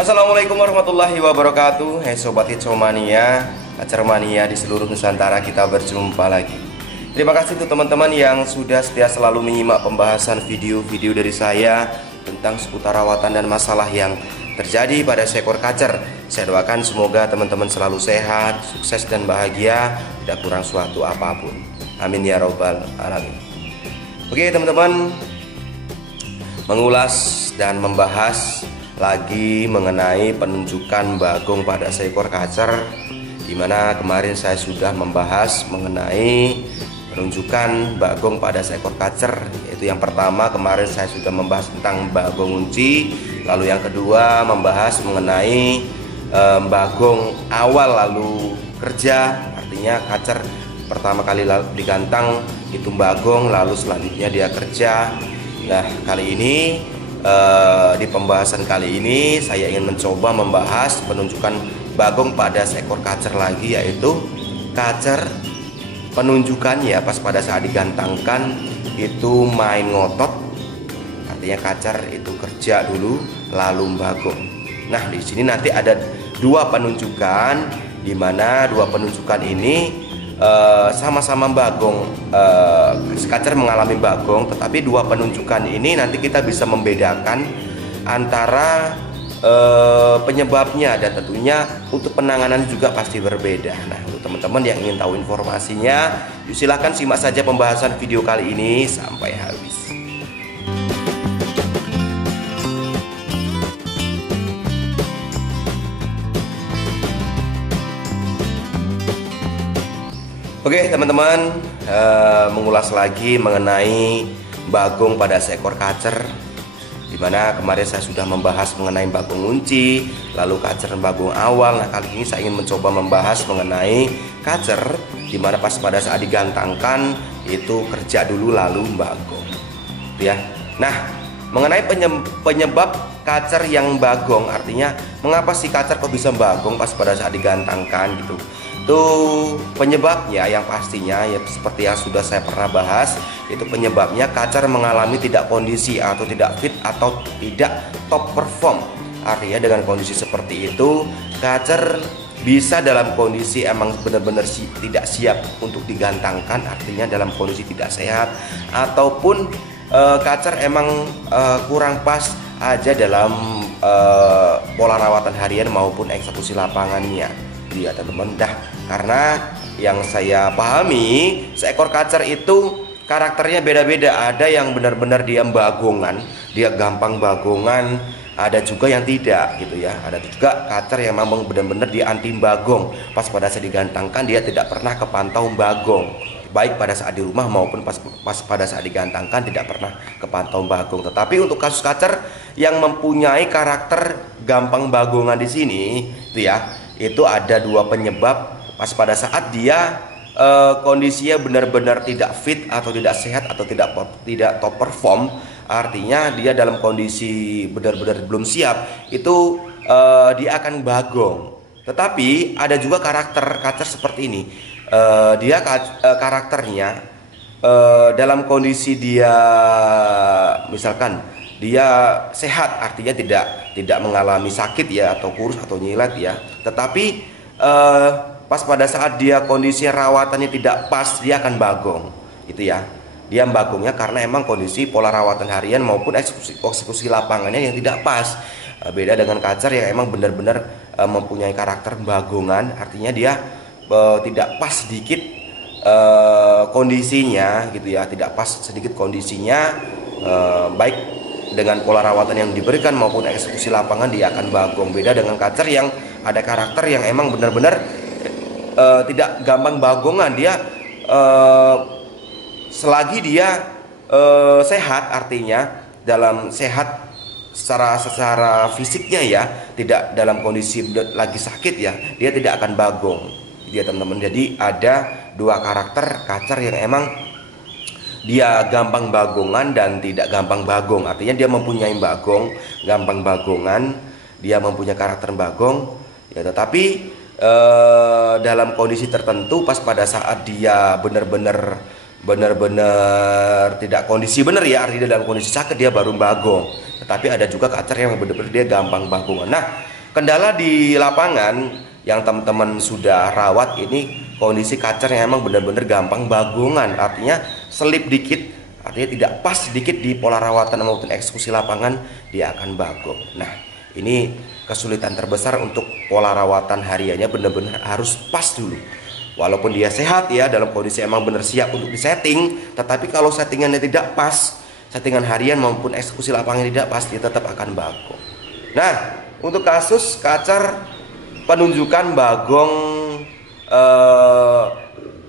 Assalamualaikum warahmatullahi wabarakatuh. Hai Sobat Hitsomania, Kacermania di seluruh Nusantara, kita berjumpa lagi. Terima kasih untuk teman-teman yang sudah setia selalu menyimak pembahasan video-video dari saya tentang seputar rawatan dan masalah yang terjadi pada seekor kacer. Saya doakan semoga teman-teman selalu sehat, sukses dan bahagia, tidak kurang suatu apapun. Amin ya robbal alamin. Oke teman-teman, mengulas dan membahas lagi mengenai penunjukan bagong pada seekor kacer, dimana kemarin saya sudah membahas mengenai penunjukan bagong pada seekor kacer. Yaitu yang pertama kemarin saya sudah membahas tentang bagong unci, lalu yang kedua membahas mengenai bagong awal lalu kerja, artinya kacer pertama kali digantang itu bagong, lalu selanjutnya dia kerja. Nah kali ini di pembahasan kali ini saya ingin mencoba membahas penunjukan bagong pada seekor kacer lagi, yaitu kacer penunjukannya pas pada saat digantangkan itu main ngotot, artinya kacer itu kerja dulu lalu bagong. Nah di sini nanti ada dua penunjukan, di mana dua penunjukan ini sama-sama bagong, kacer mengalami bagong, tetapi dua penunjukan ini nanti kita bisa membedakan antara penyebabnya, dan tentunya untuk penanganan juga pasti berbeda. Nah untuk teman-teman yang ingin tahu informasinya, silahkan simak saja pembahasan video kali ini sampai habis. Oke teman-teman, mengulas lagi mengenai bagong pada seekor kacer, dimana kemarin saya sudah membahas mengenai bagong unci, lalu kacer bagong awal. Nah kali ini saya ingin mencoba membahas mengenai kacer, dimana pas pada saat digantangkan itu kerja dulu lalu bagong, ya. Nah mengenai penyebab kacer yang bagong, artinya mengapa si kacer kok bisa bagong pas pada saat digantangkan gitu. Itu penyebabnya yang pastinya ya seperti yang sudah saya pernah bahas, itu penyebabnya kacer mengalami tidak kondisi atau tidak fit atau tidak top perform. Artinya dengan kondisi seperti itu kacer bisa dalam kondisi emang benar-benar tidak siap untuk digantangkan, artinya dalam kondisi tidak sehat, ataupun kacer emang kurang pas aja dalam pola rawatan harian maupun eksekusi lapangannya. Iya teman-teman, karena yang saya pahami seekor kacer itu karakternya beda-beda. Ada yang benar-benar dia bagongan, dia gampang bagongan, ada juga yang tidak gitu ya. Ada juga kacer yang memang benar-benar dia anti bagong, pas pada saat digantangkan dia tidak pernah kepantau bagong, baik pada saat di rumah maupun pas pada saat digantangkan tidak pernah kepantau bagong. Tetapi untuk kasus kacer yang mempunyai karakter gampang bagongan di sini itu ya, itu ada dua penyebab pas pada saat dia kondisinya benar-benar tidak fit atau tidak sehat atau tidak top perform, artinya dia dalam kondisi benar-benar belum siap, itu dia akan bagong. Tetapi ada juga karakter kacer seperti ini, dia karakternya dalam kondisi dia misalkan dia sehat, artinya tidak mengalami sakit ya, atau kurus atau nyilet ya, tetapi pas pada saat dia kondisi rawatannya tidak pas, dia akan bagong gitu ya. Dia bagongnya karena emang kondisi pola rawatan harian maupun eksekusi lapangannya yang tidak pas. Beda dengan kacer yang emang benar-benar mempunyai karakter bagongan, artinya dia tidak pas sedikit kondisinya gitu ya, tidak pas sedikit kondisinya, baik dengan pola rawatan yang diberikan maupun eksekusi lapangan dia akan bagong. Beda dengan kacer yang ada karakter yang emang benar-benar tidak gampang bagongan, dia selagi dia sehat, artinya dalam sehat secara fisiknya ya, tidak dalam kondisi lagi sakit ya, dia tidak akan bagong ya teman-teman. Jadi ada dua karakter kacer yang emang dia gampang bagongan dan tidak gampang bagong, artinya dia mempunyai bagong, gampang bagongan, dia mempunyai karakter bagong ya, tetapi dalam kondisi tertentu pas pada saat dia benar-benar tidak kondisi benar ya, artinya dalam kondisi sakit dia baru bagong. Tetapi ada juga kacer yang benar-benar dia gampang bagongan. Nah Kendala di lapangan yang teman-teman sudah rawat ini, kondisi kacer yang emang benar-benar gampang bagongan, artinya selip dikit, artinya tidak pas sedikit di pola rawatan maupun eksekusi lapangan, dia akan bagong. Nah, ini kesulitan terbesar untuk pola rawatan hariannya, benar-benar harus pas dulu. Walaupun dia sehat ya, dalam kondisi emang benar siap untuk disetting, tetapi kalau settingannya tidak pas, settingan harian maupun eksekusi lapangan tidak pas, dia tetap akan bagong. Nah, untuk kasus kacer penunjukan bagong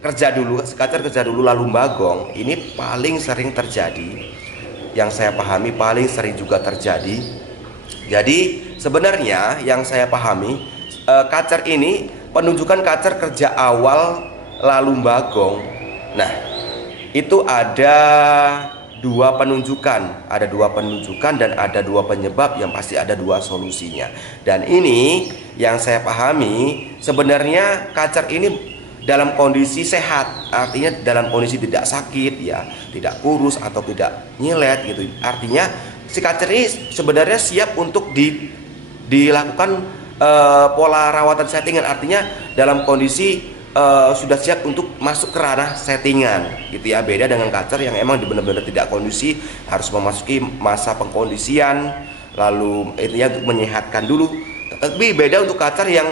kacer kerja dulu lalu bagong, ini paling sering terjadi. Yang saya pahami paling sering juga terjadi. Jadi sebenarnya yang saya pahami, kacer ini penunjukan kacer kerja awal lalu bagong. Nah, itu ada dua penunjukan dan ada dua penyebab, yang pasti ada dua solusinya. Dan ini yang saya pahami, sebenarnya kacer ini dalam kondisi sehat, artinya dalam kondisi tidak sakit ya, tidak kurus atau tidak nyilet gitu. Artinya si kacer ini sebenarnya siap untuk dilakukan pola rawatan settingan, artinya dalam kondisi sudah siap untuk masuk ke ranah settingan gitu ya. Beda dengan kacer yang emang benar-benar tidak kondisi, harus memasuki masa pengkondisian, lalu intinya untuk menyehatkan dulu. Tapi beda untuk kacer yang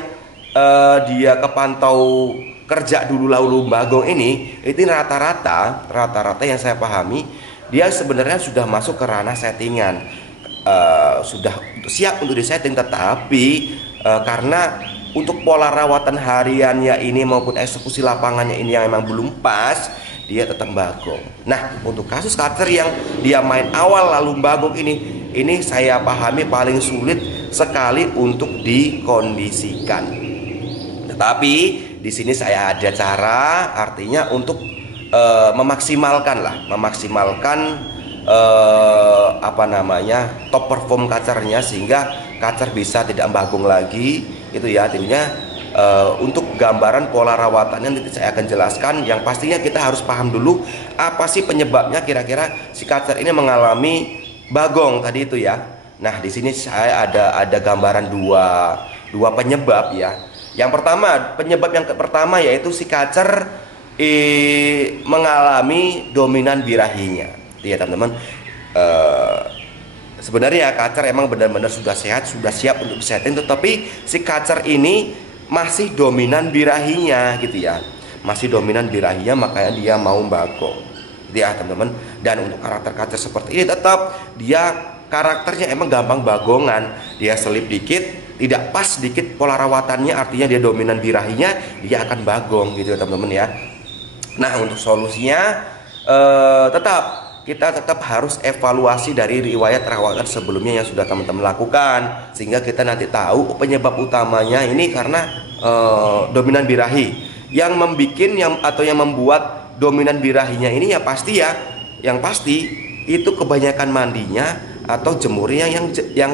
dia kepantau kerja dulu lalu bagong ini rata-rata yang saya pahami, dia sebenarnya sudah masuk ke ranah settingan, sudah siap untuk disetting, tetapi karena untuk pola rawatan hariannya ini maupun eksekusi lapangannya ini yang memang belum pas, dia tetap bagong. Nah, untuk kasus kacer yang dia main awal lalu bagong ini saya pahami paling sulit sekali untuk dikondisikan. Tetapi di sini saya ada cara, artinya untuk memaksimalkan top perform kacernya, sehingga kacer bisa tidak bagong lagi. Itu ya, artinya untuk gambaran pola rawatannya nanti saya akan jelaskan. Yang pastinya kita harus paham dulu apa sih penyebabnya, kira-kira si kacer ini mengalami bagong tadi itu ya. Nah, di sini saya ada gambaran dua penyebab ya. Penyebab yang pertama yaitu si kacer mengalami dominan birahinya. Ya teman-teman, sebenarnya kacer emang benar-benar sudah sehat, sudah siap untuk disetting, tetapi si kacer ini masih dominan birahinya gitu ya. Masih dominan birahinya, makanya dia mau bagong. Gitu ya teman-teman. Dan untuk karakter kacer seperti ini, tetap dia karakternya emang gampang bagongan. Dia selip dikit, tidak pas dikit pola rawatannya, artinya dia dominan birahinya, dia akan bagong gitu ya teman-teman ya. Nah, untuk solusinya kita tetap harus evaluasi dari riwayat rawatan sebelumnya yang sudah teman-teman lakukan, sehingga kita nanti tahu penyebab utamanya ini karena dominan birahi. Yang membuat dominan birahinya ini ya pasti ya, yang pasti itu kebanyakan mandinya atau jemurnya yang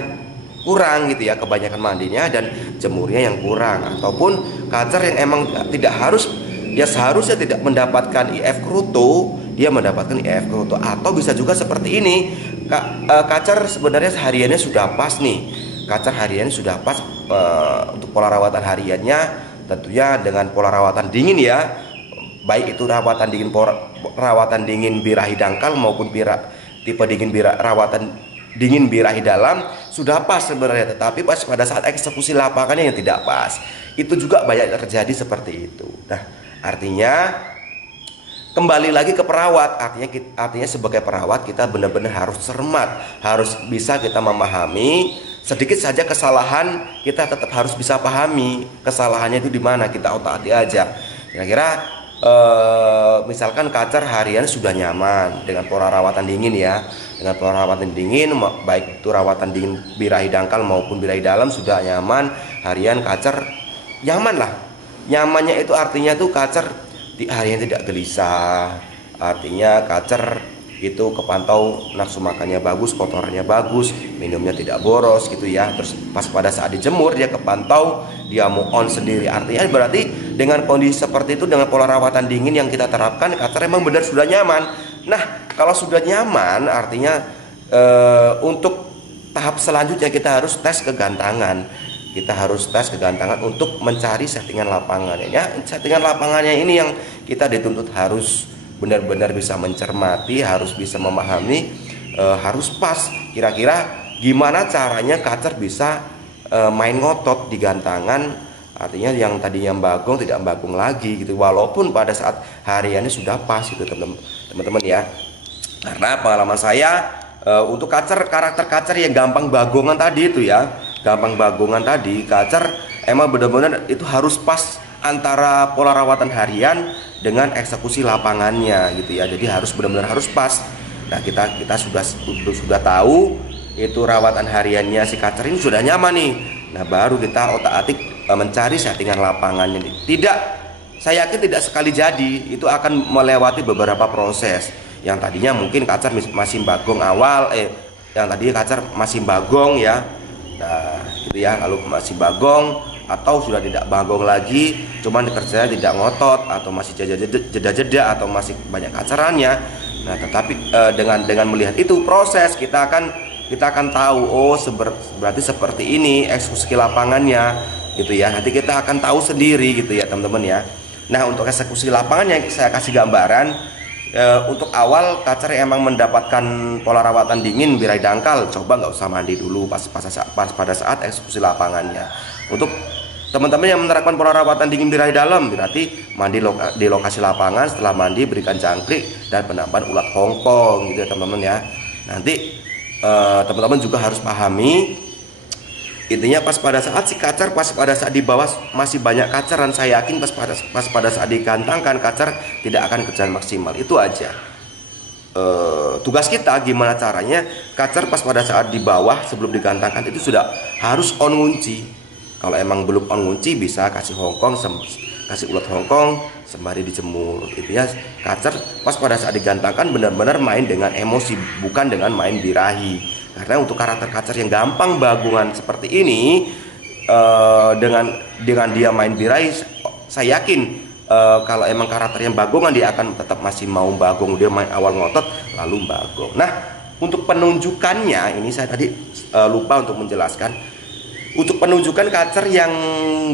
kurang gitu ya, kebanyakan mandinya dan jemurnya yang kurang, ataupun kacer yang emang tidak harus, ya seharusnya tidak mendapatkan IF kruto, dia mendapatkan IF kruto. Atau bisa juga seperti ini, kacer sebenarnya hariannya sudah pas nih, kacer hariannya sudah pas untuk pola rawatan hariannya, tentunya dengan pola rawatan dingin ya, baik itu rawatan dingin birahi dangkal maupun tipe rawatan dingin birahi dalam sudah pas sebenarnya, tetapi pas pada saat eksekusi lapangannya yang tidak pas. Itu juga banyak terjadi seperti itu. Nah, artinya kembali lagi ke perawat, artinya sebagai perawat kita benar-benar harus cermat, harus bisa kita memahami. Sedikit saja kesalahan kita tetap harus bisa pahami kesalahannya itu di mana, kita otak-atik aja. Kira-kira misalkan kacer harian sudah nyaman dengan pola rawatan dingin ya, dengan pola rawatan dingin, baik itu rawatan dingin birahi dangkal maupun birahi dalam sudah nyaman, harian kacer nyaman lah. Nyamannya itu artinya tuh kacer harian tidak gelisah, artinya kacer itu kepantau nafsu makannya bagus, kotorannya bagus, minumnya tidak boros gitu ya. Terus pas pada saat dijemur dia kepantau, dia move on sendiri. Artinya berarti dengan kondisi seperti itu, dengan pola rawatan dingin yang kita terapkan, kacer memang benar sudah nyaman. Nah, kalau sudah nyaman artinya untuk tahap selanjutnya kita harus tes kegantangan. kita harus tes kegantangan untuk mencari settingan lapangannya ya. Settingan lapangannya ini yang kita dituntut harus benar-benar bisa mencermati, harus bisa memahami, harus pas. Kira-kira gimana caranya kacer bisa main ngotot di gantangan, artinya yang tadinya bagong tidak bagong lagi gitu, walaupun pada saat hariannya sudah pas gitu teman-teman ya. Karena pengalaman saya untuk karakter kacer yang gampang bagongan tadi itu ya, gampang bagongan tadi, kacer emang benar-benar itu harus pas antara pola rawatan harian dengan eksekusi lapangannya gitu ya. Jadi harus benar-benar harus pas. Nah kita sudah tahu itu rawatan hariannya si kacer ini sudah nyaman nih. Nah baru kita otak-atik mencari settingan lapangannya. Tidak, saya yakin tidak sekali jadi, itu akan melewati beberapa proses. Yang tadinya mungkin kacer masih bagong awal, yang tadinya kacer masih bagong ya, nah gitu ya, lalu masih bagong atau sudah tidak bagong lagi, cuman kerjanya tidak ngotot atau masih jeda-jeda atau masih banyak kacerannya. Nah tetapi dengan melihat itu proses kita akan tahu, oh berarti seperti ini eksekusi lapangannya gitu ya. Nanti kita akan tahu sendiri gitu ya teman-teman ya. Nah untuk eksekusi lapangannya saya kasih gambaran. Untuk awal kacer emang mendapatkan pola rawatan dingin birai dangkal, coba nggak usah mandi dulu pada saat eksekusi lapangannya. Untuk teman-teman yang menerapkan pola rawatan dingin birai dalam, berarti mandi di lokasi lapangan, setelah mandi berikan jangkrik dan penambahan ulat hongkong gitu ya teman-teman ya. Nanti teman-teman juga harus pahami, intinya pas pada saat si kacer, pas pada saat di bawah masih banyak kaceran, saya yakin pas pada saat digantangkan kacer tidak akan kerjaan maksimal. Itu aja tugas kita, gimana caranya kacer pas pada saat di bawah sebelum digantangkan itu sudah harus on ngunci. Kalau emang belum on ngunci bisa kasih hongkong, kasih ulat hongkong sembari dijemur itu ya. Kacer pas pada saat digantangkan benar-benar main dengan emosi, bukan dengan main birahi. Karena untuk karakter kacer yang gampang bagongan seperti ini, dengan dia main birahi, saya yakin kalau emang karakternya bagongan dia akan tetap masih mau bagong. Dia main awal ngotot lalu bagong. Nah untuk penunjukannya ini saya tadi lupa untuk menjelaskan. Untuk penunjukan kacer yang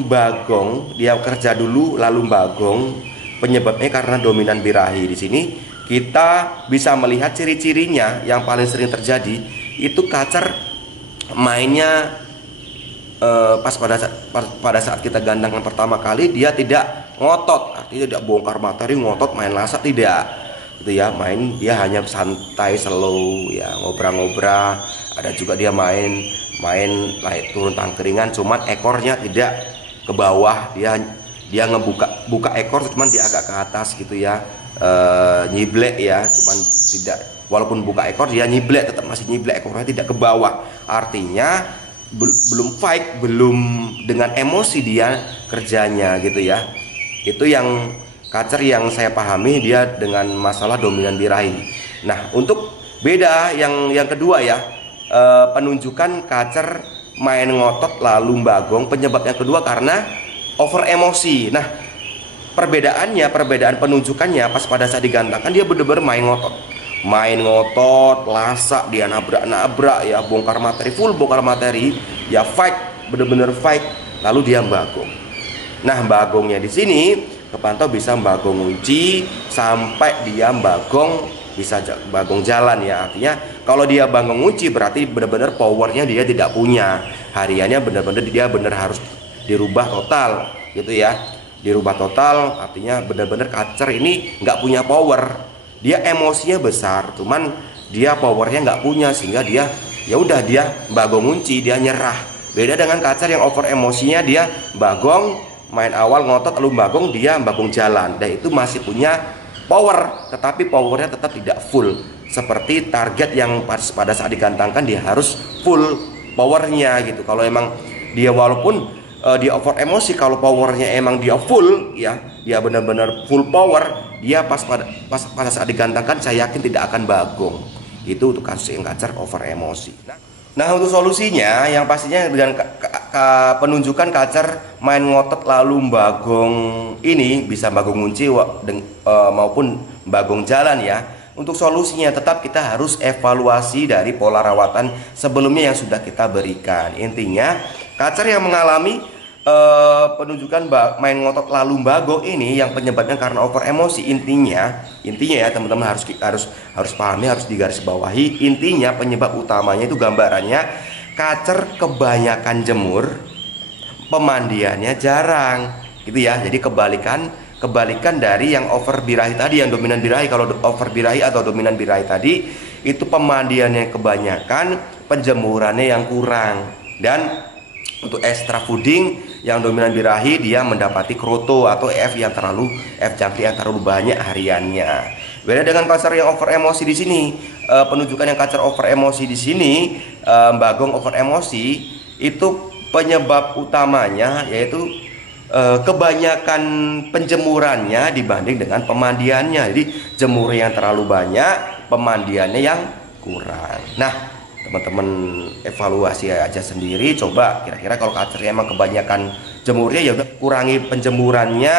bagong, dia kerja dulu lalu bagong, penyebabnya karena dominan birahi. Di sini kita bisa melihat ciri-cirinya yang paling sering terjadi. Itu kacer mainnya pas pada saat kita gantangkan pertama kali dia tidak ngotot, artinya tidak bongkar materi ngotot main lasak, tidak gitu ya. Main dia hanya santai slow ya, ngobrol-ngobrol. Ada juga dia main naik turun tangkringan, cuman ekornya tidak ke bawah, dia buka ekor cuman dia agak ke atas gitu ya, nyiblek ya, cuman tidak, walaupun buka ekor dia nyiblek, tetap masih nyiblek, ekornya tidak ke bawah. Artinya belum fight, belum dengan emosi dia kerjanya gitu ya. Itu yang kacer yang saya pahami dia dengan masalah dominan birahi. Nah untuk beda yang kedua ya, penunjukan kacer main ngotot lalu bagong, penyebab yang kedua karena over emosi. Nah perbedaan penunjukannya pas pada saat digantangkan dia bener-bener main ngotot, lasak, dia nabrak ya, bongkar materi, full bongkar materi ya, fight, bener-bener fight, lalu dia bagong. Nah bagongnya di sini kepantau bisa bagong ngunci sampai dia bagong, bisa bagong jalan ya. Artinya kalau dia bagong ngunci berarti benar-benar powernya dia tidak punya, hariannya benar-benar dia harus dirubah total gitu ya. Dirubah total artinya benar-benar kacer ini nggak punya power. Dia emosinya besar, cuman dia powernya nggak punya, sehingga dia ya udah dia bagong ngunci, dia nyerah. Beda dengan kacer yang over emosinya, dia bagong main awal ngotot lalu bagong, dia bagong jalan, dan itu masih punya power, tetapi powernya tetap tidak full. Seperti target yang pada saat digantangkan dia harus full powernya gitu. Kalau emang dia walaupun dia over emosi, kalau powernya emang dia full ya, dia benar-benar full power, dia pas pada saat digantangkan saya yakin tidak akan bagong. Itu untuk kasus yang kacer over emosi. Nah untuk solusinya yang pastinya dengan penunjukan kacer main ngotot lalu bagong ini, bisa bagong ngunci maupun bagong jalan ya. Untuk solusinya tetap kita harus evaluasi dari pola rawatan sebelumnya yang sudah kita berikan. Intinya Kacer yang mengalami penunjukan main ngotot lalu bagong ini yang penyebabnya karena over emosi. Intinya ya teman-teman harus pahami, harus digarisbawahi. Intinya penyebab utamanya itu gambarannya kacer kebanyakan jemur, pemandiannya jarang gitu ya. Jadi kebalikan dari yang over birahi tadi, yang dominan birahi. Kalau over birahi atau dominan birahi tadi itu pemandiannya kebanyakan, penjemurannya yang kurang. Dan untuk extra fooding yang dominan birahi, dia mendapati kroto atau F jangkrik yang terlalu banyak hariannya. Beda dengan kacer yang over emosi di sini. Penunjukan yang kacer over emosi di sini, bagong over emosi itu penyebab utamanya yaitu kebanyakan penjemurannya dibanding dengan pemandiannya. Jadi jemur yang terlalu banyak, pemandiannya yang kurang. Nah, teman-teman evaluasi aja sendiri, coba kira-kira kalau kacernya emang kebanyakan jemurnya, ya udah kurangi penjemurannya,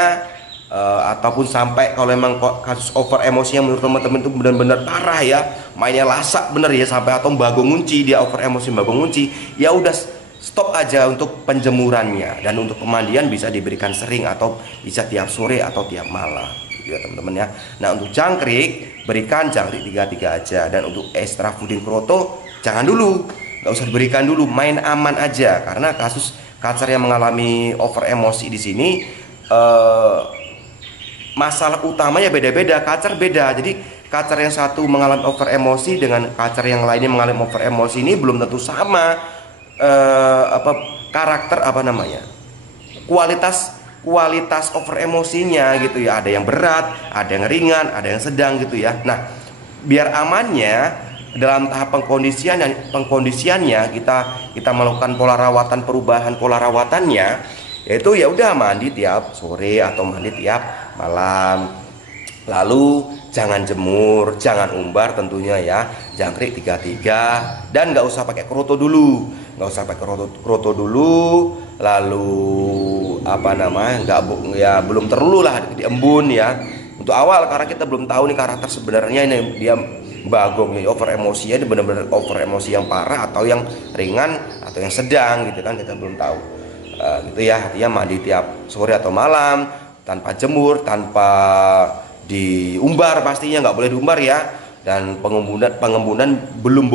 ataupun sampai kalau emang kasus over emosinya menurut teman-teman itu benar-benar parah ya, mainnya lasak bener ya, sampai atau bagong ngunci, dia over emosi bagong ngunci, ya udah stop aja untuk penjemurannya. Dan untuk pemandian bisa diberikan sering atau bisa tiap sore atau tiap malam ya teman-teman ya. Nah, untuk jangkrik berikan jangkrik 33 aja, dan untuk extra fooding kroto jangan dulu, nggak usah diberikan dulu, main aman aja. Karena kasus kacer yang mengalami over emosi di sini, masalah utamanya beda-beda, kacer beda. Jadi kacer yang satu mengalami over emosi dengan kacer yang lainnya mengalami over emosi ini belum tentu sama kualitas over emosinya gitu ya. Ada yang berat, ada yang ringan, ada yang sedang gitu ya. Nah, biar amannya dalam tahap pengkondisiannya kita melakukan perubahan pola rawatannya, yaitu ya udah mandi tiap sore atau mandi tiap malam. Lalu jangan jemur, jangan umbar tentunya ya, jangkrik 33, dan nggak usah pakai kroto dulu, lalu belum perlu lah diembun ya untuk awal, karena kita belum tahu nih karakter sebenarnya ini dia bagong ya, over emosinya ini benar-benar over emosi yang parah atau yang ringan atau yang sedang gitu kan, kita belum tahu. Gitu ya, dia mandi tiap sore atau malam, tanpa jemur, tanpa diumbar, pastinya nggak boleh diumbar ya. Dan pengembunan belum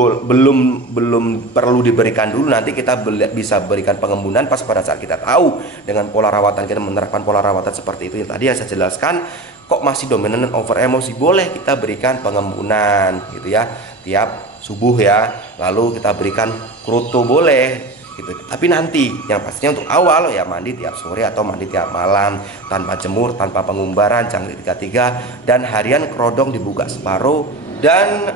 perlu diberikan dulu, nanti kita bisa berikan pengembunan pas pada saat kita tahu dengan pola rawatan, kita menerapkan pola rawatan seperti itu yang tadi yang saya jelaskan. Kok masih dominan over emosi, boleh kita berikan pengembunan gitu ya tiap subuh ya, lalu kita berikan kroto boleh gitu. Tapi nanti yang pastinya untuk awal ya mandi tiap sore atau mandi tiap malam, tanpa jemur, tanpa pengumbaran, jangkrik 33, dan harian kerodong dibuka separuh. Dan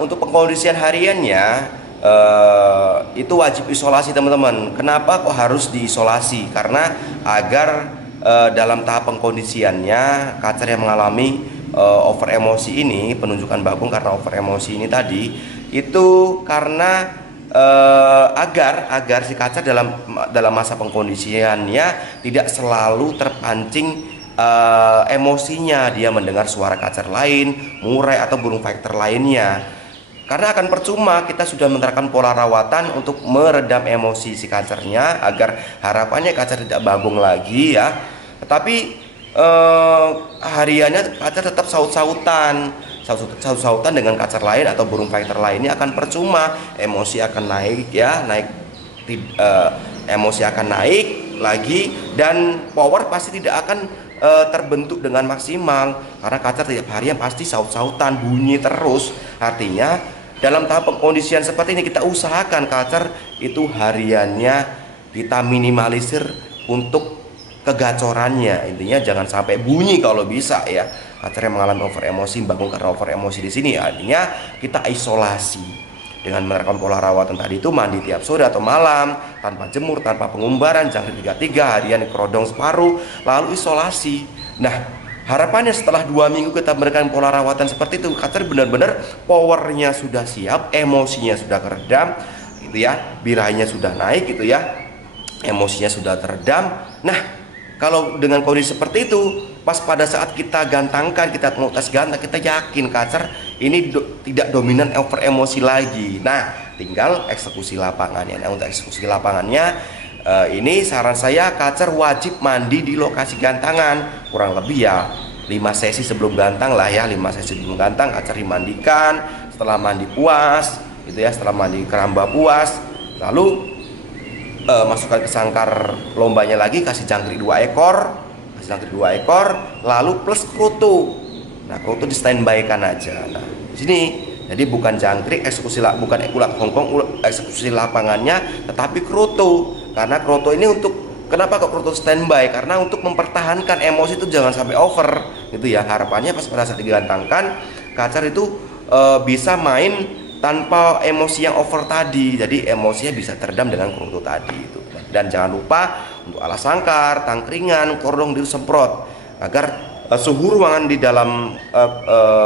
untuk pengkondisian hariannya itu wajib isolasi teman-teman. Kenapa kok harus diisolasi? Karena agar dalam tahap pengkondisiannya kacer yang mengalami over emosi ini, penunjukan bagong karena over emosi ini tadi, itu karena agar si kacer dalam masa pengkondisiannya tidak selalu terpancing emosinya, dia mendengar suara kacer lain, murai atau burung fighter lainnya. Karena akan percuma kita sudah menerapkan pola rawatan untuk meredam emosi si kacernya, agar harapannya kacer tidak bagong lagi ya. Tetapi hariannya kacer tetap saut-sautan dengan kacer lain atau burung fighter lainnya, akan percuma, emosi akan naik ya, emosi akan naik lagi, dan power pasti tidak akan terbentuk dengan maksimal, karena kacer tiap harian pasti saut-sautan, bunyi terus. Artinya dalam tahap pengkondisian seperti ini kita usahakan kacer itu hariannya kita minimalisir untuk kegacorannya. Intinya jangan sampai bunyi kalau bisa ya. Kacer yang mengalami over emosi, bangun karena over emosi di sini, artinya kita isolasi dengan menerapkan pola rawatan tadi itu, mandi tiap sore atau malam, tanpa jemur, tanpa pengumbaran, jangkrik 33, harian kerodong separuh, lalu isolasi. Nah, harapannya setelah 2 minggu kita memberikan pola rawatan seperti itu, kacer benar-benar powernya sudah siap, emosinya sudah keredam gitu ya, birahinya sudah naik gitu ya, emosinya sudah teredam. Nah, kalau dengan kondisi seperti itu, pas pada saat kita gantangkan, kita mau tes gantang, kita yakin kacer ini tidak dominan over emosi lagi. Nah, tinggal eksekusi lapangannya. Nah, untuk eksekusi lapangannya ini saran saya kacer wajib mandi di lokasi gantangan kurang lebih ya 5 sesi sebelum gantang lah ya, 5 sesi sebelum gantang kacer dimandikan. Setelah mandi puas gitu ya, setelah mandi keramba puas, lalu masukkan ke sangkar lombanya lagi, kasih jangkrik 2 ekor, lalu plus kroto. Nah, kroto di standby kan aja. Nah, di sini jadi bukan jangkrik bukan ulat Hongkong eksekusi lapangannya, tetapi kroto. Karena kroto ini kenapa kok kroto standby? Karena untuk mempertahankan emosi itu jangan sampai over, gitu ya. Harapannya pada saat digantangkan, kacer itu bisa main tanpa emosi yang over tadi. Jadi emosinya bisa teredam dengan kroto tadi itu. Dan jangan lupa untuk alas sangkar, tangkringan, kordong disemprot agar suhu ruangan di dalam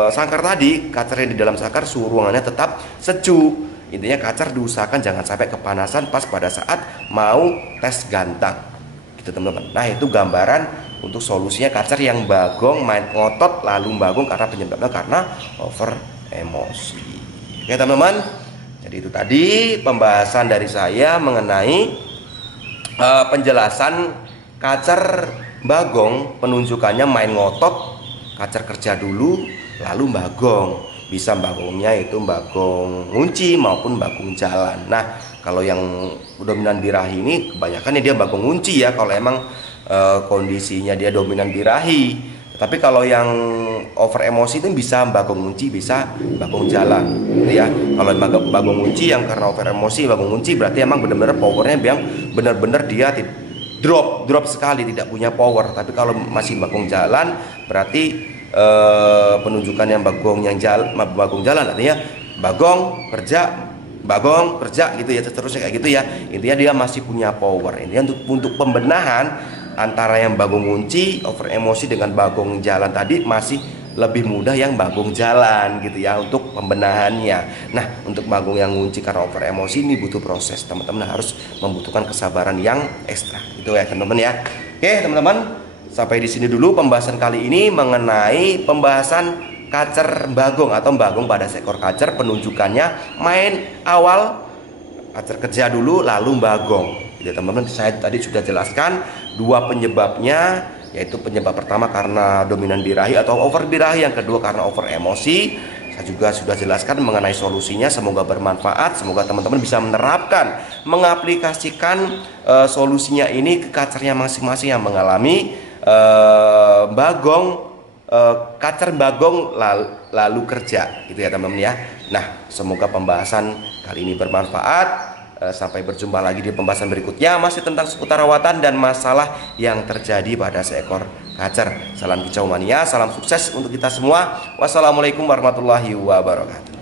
sangkar tadi, kacer yang di dalam sangkar suhu ruangannya tetap sejuk. Intinya kacer diusahakan jangan sampai kepanasan pas pada saat mau tes gantang, gitu teman-teman. Nah, itu gambaran untuk solusinya kacer yang bagong main ngotot lalu bagong karena penyebabnya karena over emosi. Oke teman-teman, jadi itu tadi pembahasan dari saya mengenai penjelasan kacer bagong. Penunjukannya main ngotot, kacer kerja dulu, lalu bagong. Bisa bagongnya itu bagong ngunci maupun bagong jalan. Nah, kalau yang dominan birahi ini kebanyakan dia bagong ngunci ya, kalau emang kondisinya dia dominan birahi. Tapi kalau yang over emosi itu bisa bagong ngunci, bisa bagong jalan, gitu ya. Kalau bagong ngunci yang karena over emosi, bagong ngunci berarti emang benar-benar powernya yang benar-benar dia drop sekali, tidak punya power. Tapi kalau masih bagong jalan berarti penunjukan yang bagong jalan artinya bagong kerja gitu ya, seterusnya kayak gitu ya. Intinya dia masih punya power. Intinya untuk pembenahan antara yang bagong ngunci over emosi dengan bagong jalan tadi masih lebih mudah yang bagong jalan gitu ya untuk pembenahannya. Nah, untuk bagong yang ngunci karena over emosi ini butuh proses. Teman-teman harus membutuhkan kesabaran yang ekstra. Itu ya teman-teman ya. Oke teman-teman, sampai di sini dulu pembahasan kali ini mengenai pembahasan kacer bagong atau bagong pada seekor kacer. Penunjukannya main awal kacer kerja dulu lalu bagong. Jadi teman-teman, saya tadi sudah jelaskan 2 penyebabnya, yaitu penyebab pertama karena dominan birahi atau over birahi, yang kedua karena over emosi. Saya juga sudah jelaskan mengenai solusinya. Semoga bermanfaat, semoga teman-teman bisa menerapkan, mengaplikasikan solusinya ini ke kacernya masing-masing yang mengalami kacer bagong lalu kerja, gitu ya teman-teman ya. Nah, semoga pembahasan kali ini bermanfaat. Sampai berjumpa lagi di pembahasan berikutnya, masih tentang seputar rawatan dan masalah yang terjadi pada seekor kacer. Salam kicau mania, salam sukses untuk kita semua. Wassalamualaikum warahmatullahi wabarakatuh.